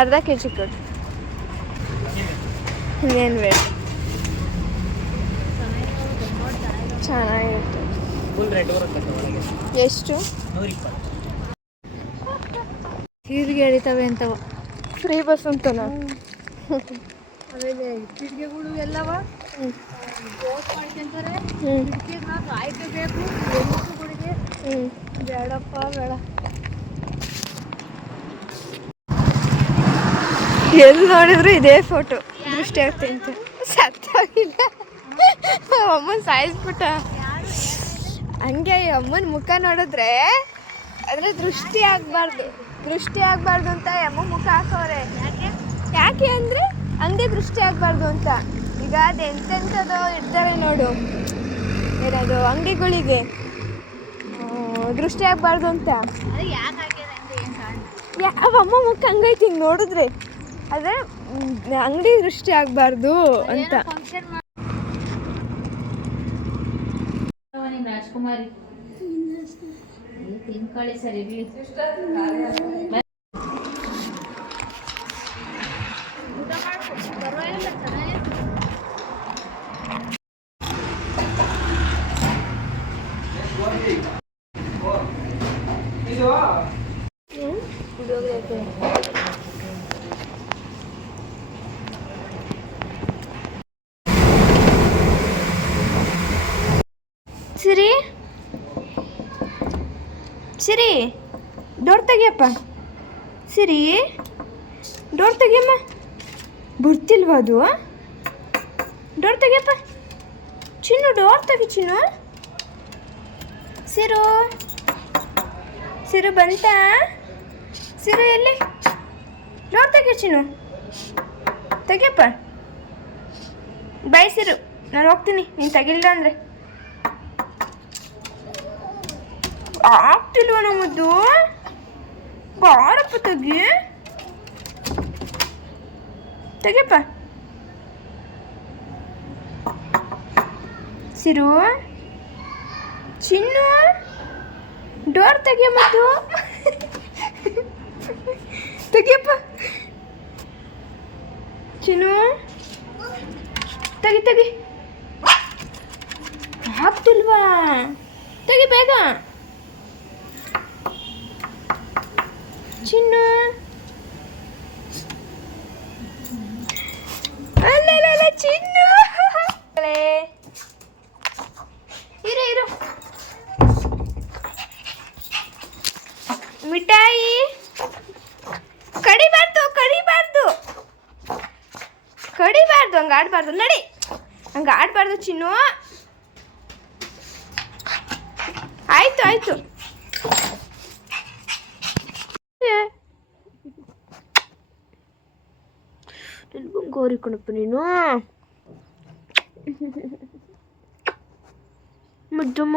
ಅರ್ಧ K G ಕೊಡು. ಇನ್ನೇನು ಬೇಡ. ಚೆನ್ನಾಗಿರುತ್ತೆ. ಎಷ್ಟು? ತೀರ್ಗೆ ಎಳಿತವೆ ಅಂತವ. ಫ್ರೀ ಬಸ್ ಅಂತನ. ಆಮೇಲೆ ಕಿಟಕಿಗಳು ಎಲ್ಲವ ಕ್ಲೋಸ್ ಮಾಡ್ಕೊಂತಾರೆ. ಕಿಟಕಿಗೆ ಕಾಯ್ಕೋಬೇಕು ಹೆಂಗಸುಗಳಿಗೆ. ಬೇಡಪ್ಪ ಬೇಡ. ಎಲ್ಲಿ ನೋಡಿದ್ರು ಇದೇ ಫೋಟೋ. ದೃಷ್ಟಿ ಆಗ್ತಂತೆ. ಸತ್ತಾಗಿಲ್ಲ ಅಮ್ಮನ ಸಾಯಿಸ್ಬಿಟ್ಟ. ಹಂಗೆ ಅಮ್ಮನ ಮುಖ ನೋಡಿದ್ರೆ ಅಂದರೆ ದೃಷ್ಟಿ ಆಗಬಾರ್ದು ಅಂತ ಅಮ್ಮ ಮುಖ ಹಾಕವ್ರೆ. ಯಾಕೆ ಅಂದರೆ ಹಂಗೆ ದೃಷ್ಟಿ ಆಗಬಾರ್ದು ಅಂತ. ಈಗ ಅದು ಎಂತೆಂಥದ್ದು ಇರ್ತಾರೆ ನೋಡು, ಏನದು ಅಂಗಡಿಗಳಿಗೆ ದೃಷ್ಟಿ ಆಗಬಾರ್ದು ಅಂತ. ಅಮ್ಮ ಮುಖ ಹಂಗೈತಿ ಹಿಂಗೆ ನೋಡಿದ್ರೆ, ಆದರೆ ಅಂಗಡಿ ದೃಷ್ಟಿ ಆಗಬಾರ್ದು ಅಂತ. ರಾಜ್ಕುಮಾರಿ ತಿನ್ಕೊಳ್ಳಿ ಸರಿ. ಸಿರಿ ಡೋರ್ ತೆಗಿಯಪ್ಪ. ಸಿರಿ ಡೋರ್ ತೆಗಿಯಮ್ಮ. ಬರ್ತಿಲ್ವಾ ಅದು? ಡೋರ್ ತೆಗಿಯಪ್ಪ. ಚಿನ್ನು ಡೋರ್ ತೆಗಿ ಚಿನ್ನು. ಸಿರು ಬಂತಾ? ಸಿರು ಎಲ್ಲಿ? ಡೋರ್ ತೆಗಿ ಚಿನ್ನು, ತೆಗಿಯಪ್ಪ. ಬಾಯ್ ಸಿರು, ನಾನು ಹೋಗ್ತೀನಿ ನೀನು ತೆಗಿಲ್ದ ಅಂದರೆ. ಆಗ್ತಿಲ್ವ ನಮ್ಮದು? ಬಾರಪ್ಪ ತೆಗಿಯಪ್ಪ. ಸಿರು ಚಿನ್ನು ಡೋರ್ ತೆಗಿಯ ಮತ್ತು ತೆಗಿಯಪ್ಪ. ಚಿನ್ನು ತೆಗಿ. ಆಗ್ತಿಲ್ವಾ? ತೆಗಿ ಬೇಗ ಚಿನ್ನು. ಅಲ್ಲ ಚಿನ್ನು. ಇರು ಮಿಠಾಯಿ ಕಡಿಬಾರ್ದು ಹಂಗೆ ಆಡಬಾರ್ದು. ನಡಿ, ಹಂಗೆ ಆಡಬಾರ್ದು ಚಿನ್ನು. ಆಯ್ತು ಗೋರಿ ಕಣಪ್ಪ ನೀನು. ಮುದ್ದಮ್ಮ